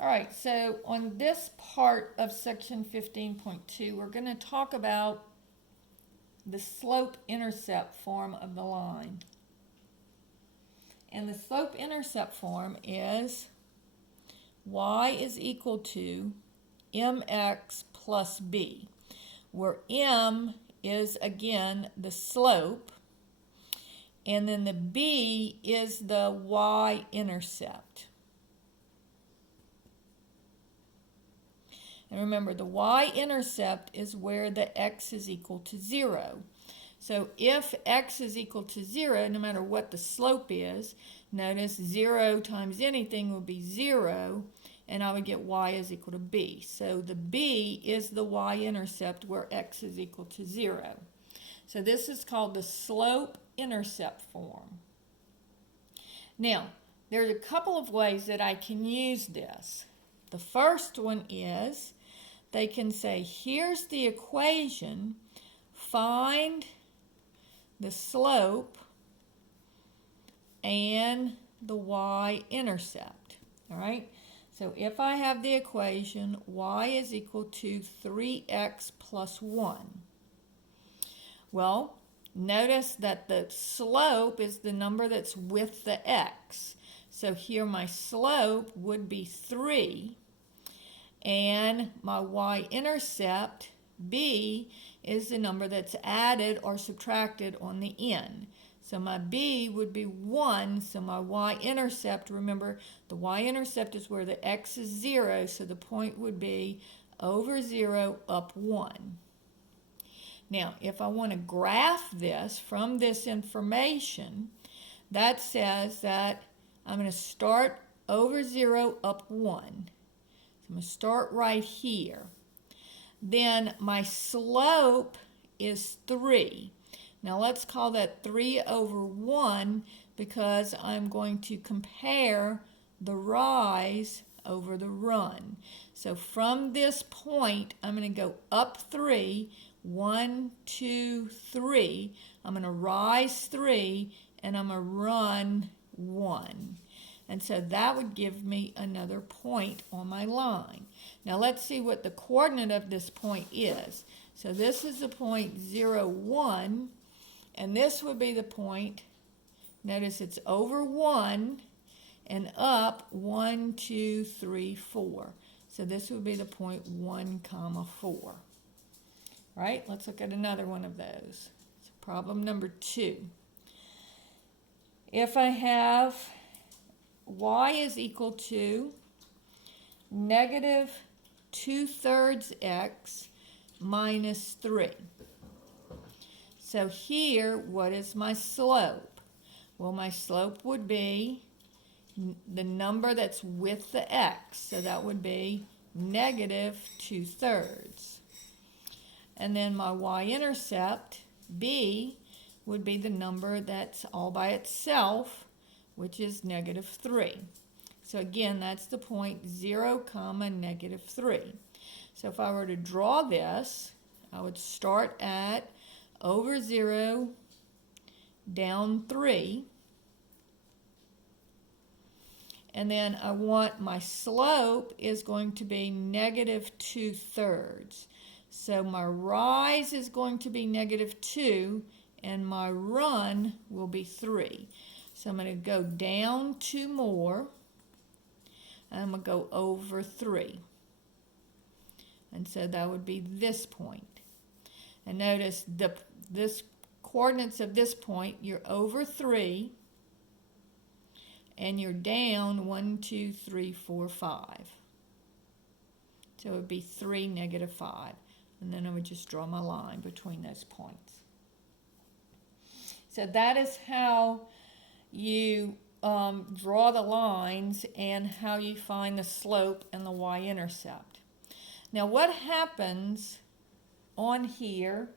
All right, so on this part of section 15.2, we're going to talk about the slope-intercept form of the line. And the slope-intercept form is y is equal to mx plus b, where m is, again, the slope, and then the b is the y-intercept. And remember, the y-intercept is where the x is equal to 0. So if x is equal to 0, no matter what the slope is, notice 0 times anything will be 0, and I would get y is equal to b. So the b is the y-intercept where x is equal to 0. So this is called the slope-intercept form. Now, there's a couple of ways that I can use this. The first one is they can say, here's the equation, find the slope and the y-intercept. All right? So if I have the equation, y is equal to 3x plus 1. Well, notice that the slope is the number that's with the x. So here my slope would be 3. And my y-intercept, b, is the number that's added or subtracted on the end. So my b would be 1, so my y-intercept, remember, the y-intercept is where the x is 0, so the point would be over 0 up 1. Now, if I want to graph this from this information, that says that I'm going to start over 0 up 1. I'm going to start right here. Then my slope is 3. Now let's call that 3 over 1 because I'm going to compare the rise over the run. So from this point, I'm going to go up 3, 1, 2, 3. I'm going to rise 3, and I'm going to run 1. And so that would give me another point on my line. Now let's see what the coordinate of this point is. So this is the point 0, 1, and this would be the point, notice it's over 1 and up 1, 2, 3, 4. So this would be the point 1, 4. All right, let's look at another one of those. So problem number 2. If I have y is equal to negative 2/3 x minus 3. So here, what is my slope? Well, my slope would be the number that's with the x. So that would be negative 2/3. And then my y-intercept, b, would be the number that's all by itself, which is negative 3. So again, that's the point 0, negative 3. So if I were to draw this, I would start at over 0, down 3. And then I want my slope is going to be negative 2/3. So my rise is going to be negative 2, and my run will be 3. So I'm going to go down 2 more, and I'm going to go over 3. And so that would be this point. And notice this coordinates of this point, you're over 3, and you're down 1, 2, 3, 4, 5. So it would be 3, negative 5. And then I would just draw my line between those points. So that is how you draw the lines and how you find the slope and the y-intercept. Now what happens on here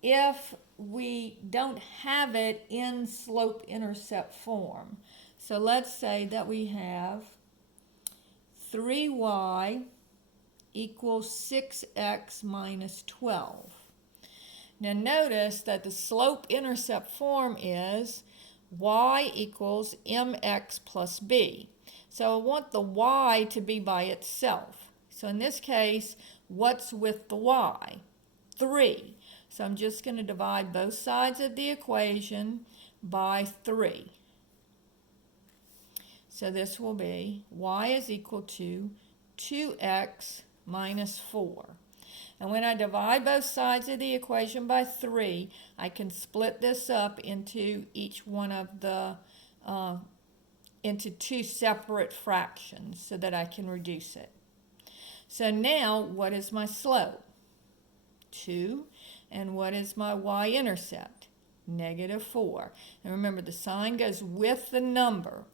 if we don't have it in slope-intercept form? So let's say that we have 3y equals 6x minus 12. Now notice that the slope-intercept form is y equals mx plus b. So I want the y to be by itself. So in this case, what's with the y? 3. So I'm just going to divide both sides of the equation by 3. So this will be y is equal to 2x minus 4. And when I divide both sides of the equation by 3, I can split this up into each one of the, into two separate fractions so that I can reduce it. So now, what is my slope? 2. And what is my y-intercept? -4. And remember, the sign goes with the number.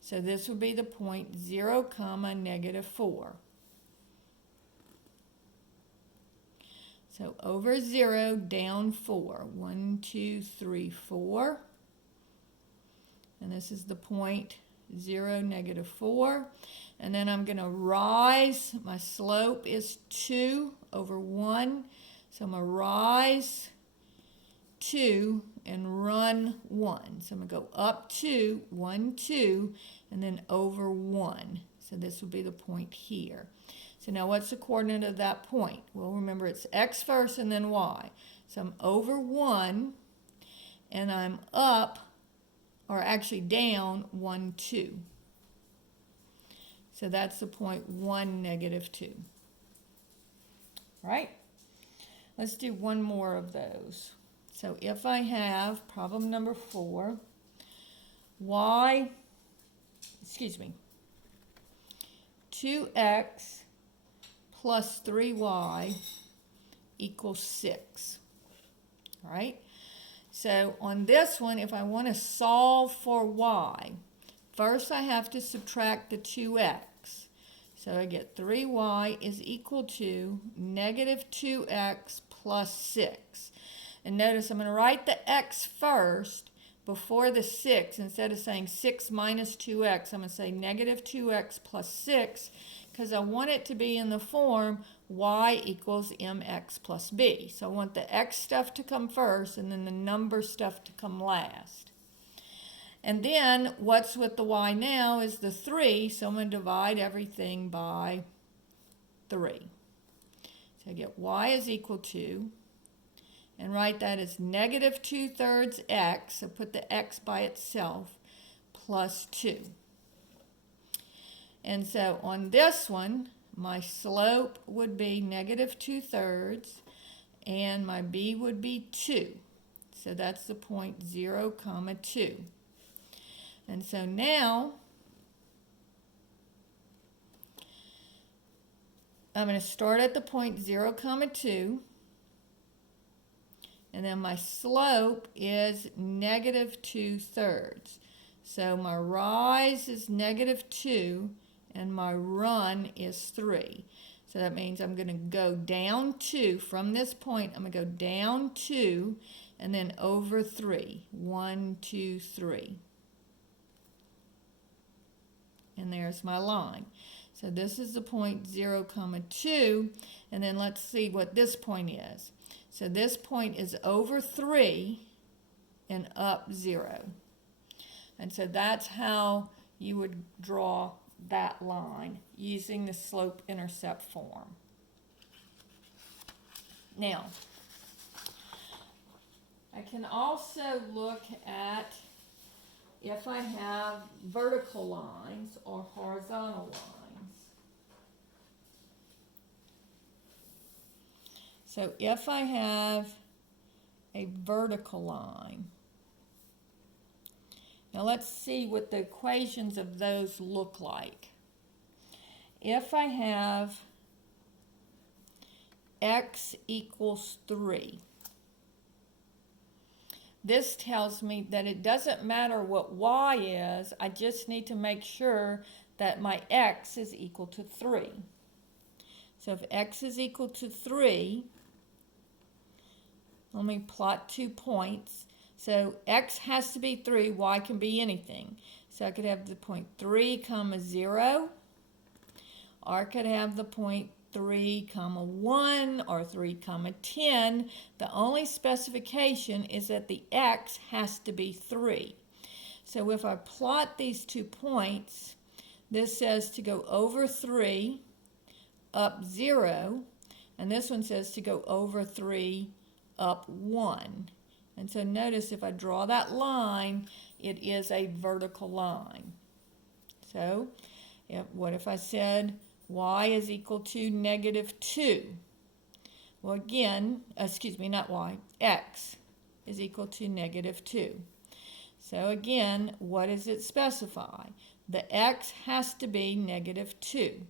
So this would be the point 0, -4. So over 0, down 4. 1, 2, 3, 4. And this is the point 0, -4. And then I'm going to rise. My slope is 2 over 1. So I'm going to rise 2 and run 1. So I'm going to go up 2, 1, 2, and then over 1. So this will be the point here. So now what's the coordinate of that point? Well, remember it's x first and then y. So I'm over 1 and I'm up, or actually down 1, 2. So that's the point 1, -2. Right? Let's do one more of those. So if I have problem number 4, 2x plus 3y equals 6. All right? So on this one, if I want to solve for y, first I have to subtract the 2x. So I get 3y is equal to -2x plus 6. And notice I'm going to write the x first before the 6. Instead of saying 6 minus 2x, I'm going to say -2x plus 6, because I want it to be in the form y equals mx plus b. So I want the x stuff to come first and then the number stuff to come last. And then what's with the y now is the 3, so I'm going to divide everything by 3. So I get y is equal to, and write that as -2/3 x, so put the x by itself, plus 2. And so on this one, my slope would be -2/3, and my b would be 2. So that's the point 0, 2. And so now, I'm going to start at the point 0, 2. And then my slope is -2/3. So my rise is -2 and my run is 3. So that means I'm going to go down 2. From this point, I'm going to go down 2 and then over 3. 1, 2, 3. And there's my line. So this is the point 0, 2. And then let's see what this point is. So this point is over 3 and up 0. And so that's how you would draw that line using the slope-intercept form. Now, I can also look at if I have vertical lines or horizontal lines. So if I have a vertical line, now let's see what the equations of those look like. If I have x equals 3, this tells me that it doesn't matter what y is, I just need to make sure that my x is equal to 3. So if x is equal to 3, let me plot 2 points. So x has to be 3, y can be anything. So I could have the point 3, 0, or I could have the point 3, 1, or 3, 10. The only specification is that the x has to be 3. So if I plot these 2 points, This says to go over 3, up 0, and this one says to go over 3, up 1. And so notice if I draw that line, it is a vertical line. So what if I said y is equal to -2? Well, again, excuse me, not y, x is equal to -2. So again, what does it specify? The x has to be -2.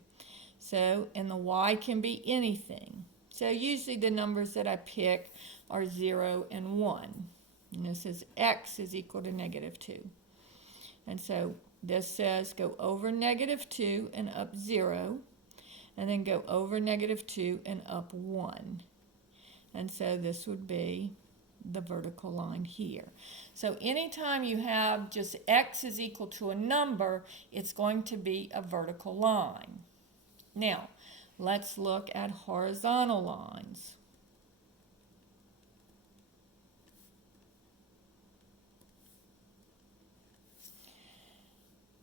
So, and the y can be anything. So usually the numbers that I pick are 0 and 1. And this is x is equal to -2. And so this says go over -2 and up 0, and then go over -2 and up 1. And so this would be the vertical line here. So anytime you have just x is equal to a number, it's going to be a vertical line. Now, let's look at horizontal lines.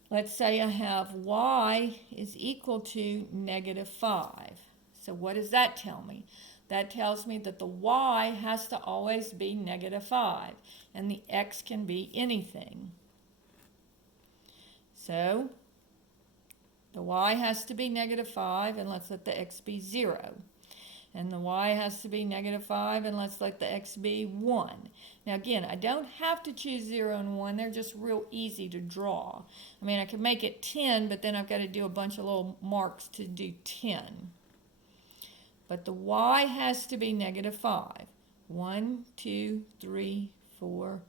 Let's say I have y is equal to -5. So what does that tell me? That tells me that the y has to always be -5, and the x can be anything. So the y has to be -5, and let's let the x be 0. And the y has to be -5, and let's let the x be 1. Now again, I don't have to choose 0 and 1. They're just real easy to draw. I mean, I could make it 10, but then I've got to do a bunch of little marks to do 10. But the y has to be -5. 1, 2, 3, 4,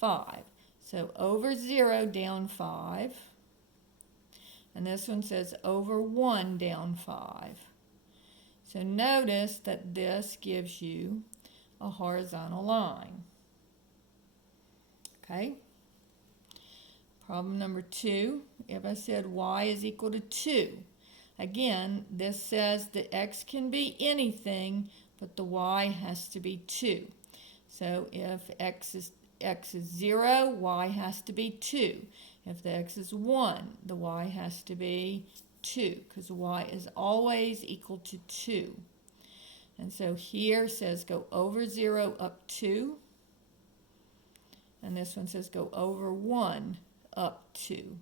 5. So over 0, down 5. And this one says over 1, down 5. So notice that this gives you a horizontal line. Okay? Problem number 2, if I said y is equal to 2. Again, this says that x can be anything, but the y has to be 2. So if x is 0, y has to be 2. If the x is 1, the y has to be 2, because y is always equal to 2. And so here says go over 0, up 2. And this one says go over 1, up 2.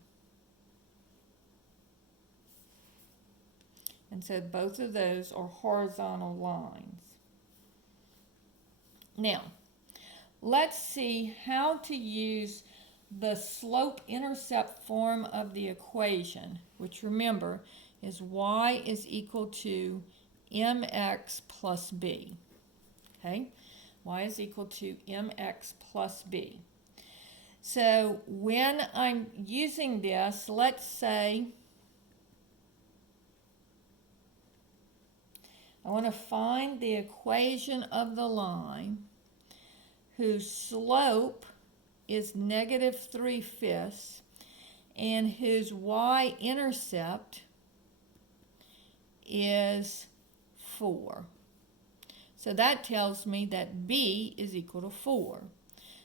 And so both of those are horizontal lines. Now, let's see how to use the slope-intercept form of the equation, which remember is y is equal to mx plus b. Okay, y is equal to mx plus b. So when I'm using this, let's say I want to find the equation of the line whose slope is -3/5 and whose y-intercept is 4. So that tells me that b is equal to 4.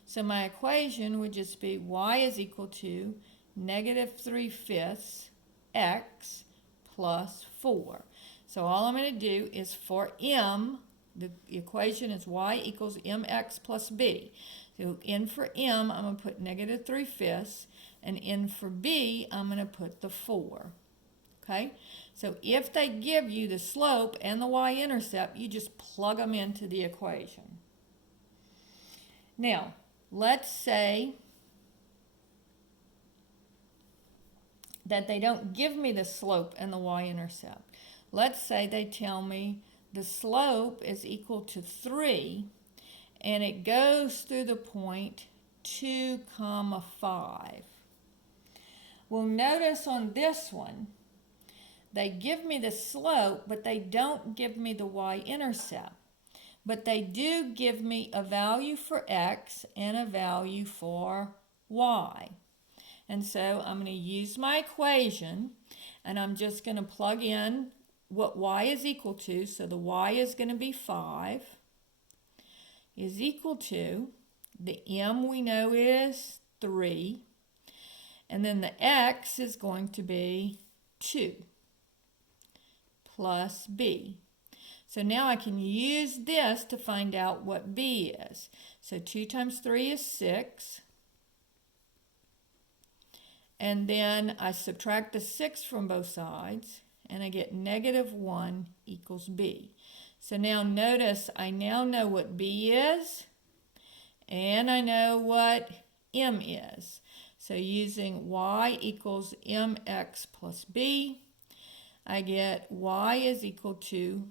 So my equation would just be y is equal to -3/5 x plus 4. So all I'm going to do is for m, the equation is y equals mx plus b. So in for m, I'm going to put -3/5, and in for b, I'm going to put the 4. Okay? So if they give you the slope and the y-intercept, you just plug them into the equation. Now, let's say that they don't give me the slope and the y-intercept. Let's say they tell me the slope is equal to 3 and it goes through the point 2, 5. Well, notice on this one, they give me the slope, but they don't give me the y-intercept. But they do give me a value for x and a value for y. And so I'm going to use my equation, and I'm just going to plug in what y is equal to. So the y is going to be 5, is equal to, the m we know is 3, And then the x is going to be 2 plus b. So now I can use this to find out what b is. So 2 times 3 is 6. And then I subtract the 6 from both sides, and I get -1 equals b. So now notice I now know what b is, and I know what m is. So using y equals mx plus b, I get y is equal to,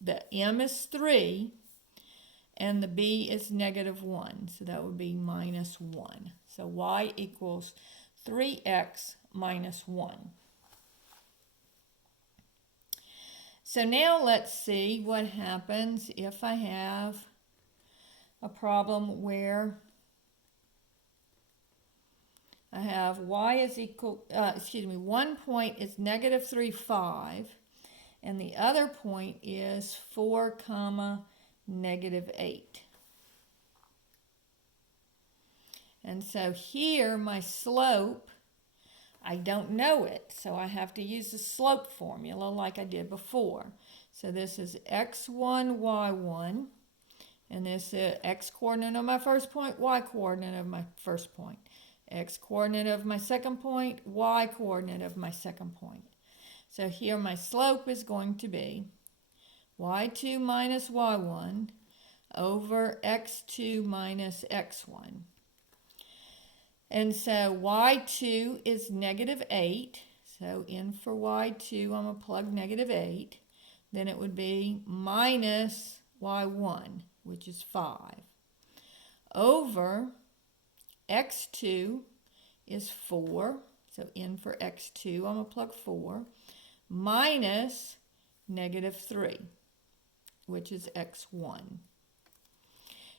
the m is 3, and the b is -1. So that would be -1. So y equals 3x minus 1. So now let's see what happens if I have a problem where I have y is equal, one point is -3, 5, and the other point is 4, -8. And so here my slope, I don't know it, so I have to use the slope formula like I did before. So this is x1, y1, and this is x coordinate of my first point, y coordinate of my first point, x coordinate of my second point, y coordinate of my second point. So here my slope is going to be y2 minus y1 over x2 minus x1. And so y2 is -8. So in for y2, I'm going to plug -8. Then it would be minus y1, which is 5. Over x2 is 4. So in for x2, I'm going to plug 4. Minus -3, which is x1.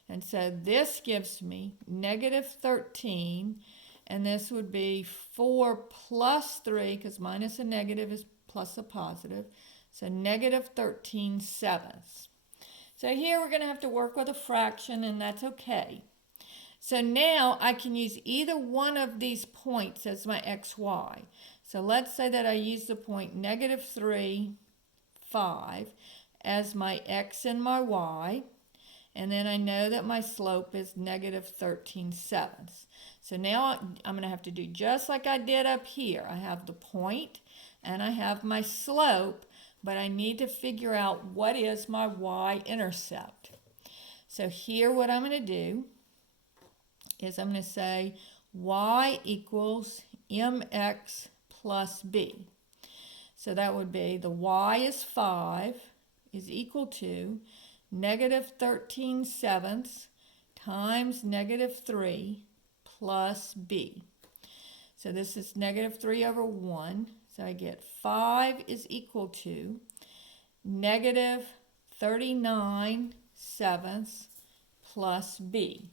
And so this gives me -13, and this would be 4 plus 3, because minus a negative is plus a positive, so -13/7. So here we're going to have to work with a fraction, and that's okay. So now I can use either one of these points as my xy. So let's say that I use the point -3, 5 as my x and my y. And then I know that my slope is -13/7. So now I'm going to have to do just like I did up here. I have the point and I have my slope, but I need to figure out what is my y-intercept. So here what I'm going to do is I'm going to say y equals mx plus b. So that would be the y is 5 is equal to -13/7 times -3 plus b. So this is -3 over 1. So I get 5 is equal to -39/7 plus b.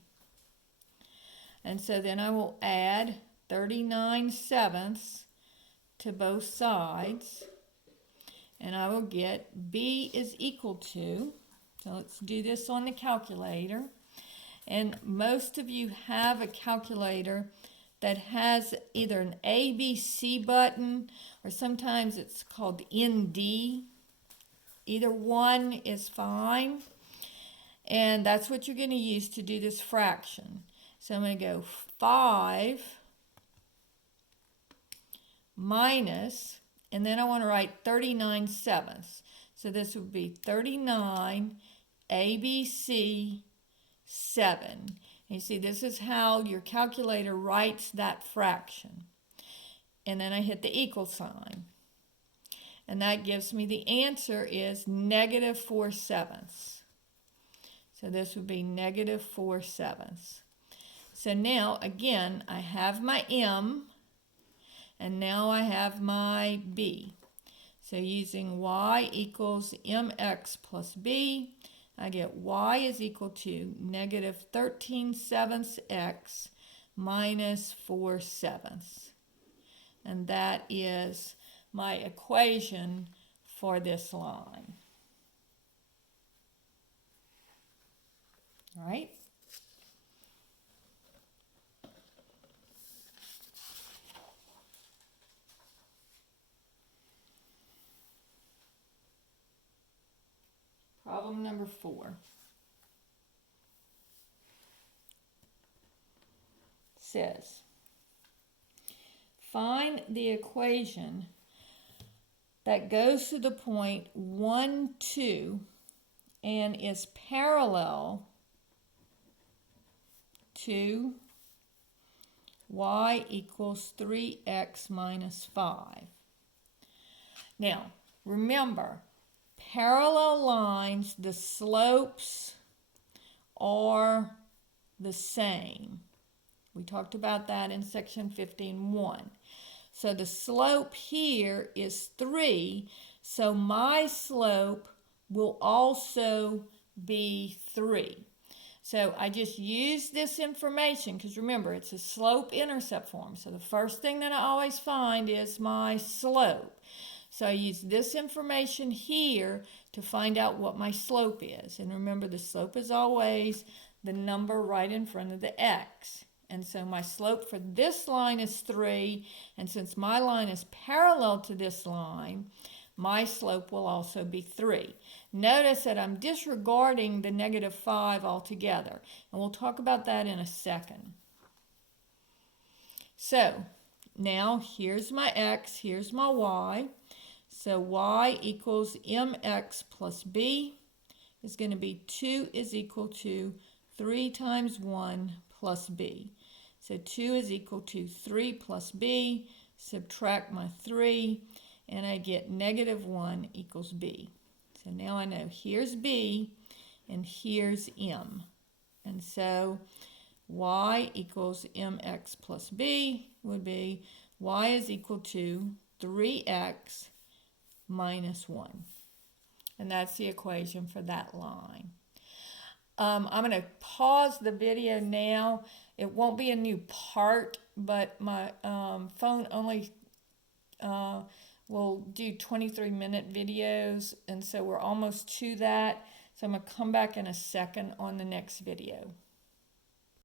And so then I will add 39/7 to both sides, and I will get b is equal to, so let's do this on the calculator. And most of you have a calculator that has either an A, B, C button, or sometimes it's called ND. Either one is fine. And that's what you're going to use to do this fraction. So I'm going to go 5 minus, and then I want to write 39/7. So this would be 39 ABC 7. And you see, this is how your calculator writes that fraction. And then I hit the equal sign. And that gives me the answer is -4/7. So this would be -4/7. So now, again, I have my m, and now I have my b. So using y equals mx plus b, I get y is equal to -13/7 x minus 4/7. And that is my equation for this line. All right? Problem number 4 says, find the equation that goes to the point 1, 2 and is parallel to y equals 3x minus 5. Now, remember, parallel lines, the slopes are the same. We talked about that in section 15.1. So the slope here is 3, so my slope will also be 3. So I just use this information because remember, it's a slope-intercept form. So the first thing that I always find is my slope. So I use this information here to find out what my slope is. And remember, the slope is always the number right in front of the x. And so my slope for this line is 3. And since my line is parallel to this line, my slope will also be 3. Notice that I'm disregarding the -5 altogether. And we'll talk about that in a second. So now here's my x, here's my y. So y equals mx plus b is going to be 2 is equal to 3 times 1 plus b. So 2 is equal to 3 plus b, subtract my 3, and I get -1 equals b. So now I know here's b and here's m. And so y equals mx plus b would be y is equal to 3x minus 1. And that's the equation for that line. I'm going to pause the video now. It won't be a new part, but my phone only will do 23-minute videos, and so we're almost to that. So I'm going to come back in a second on the next video.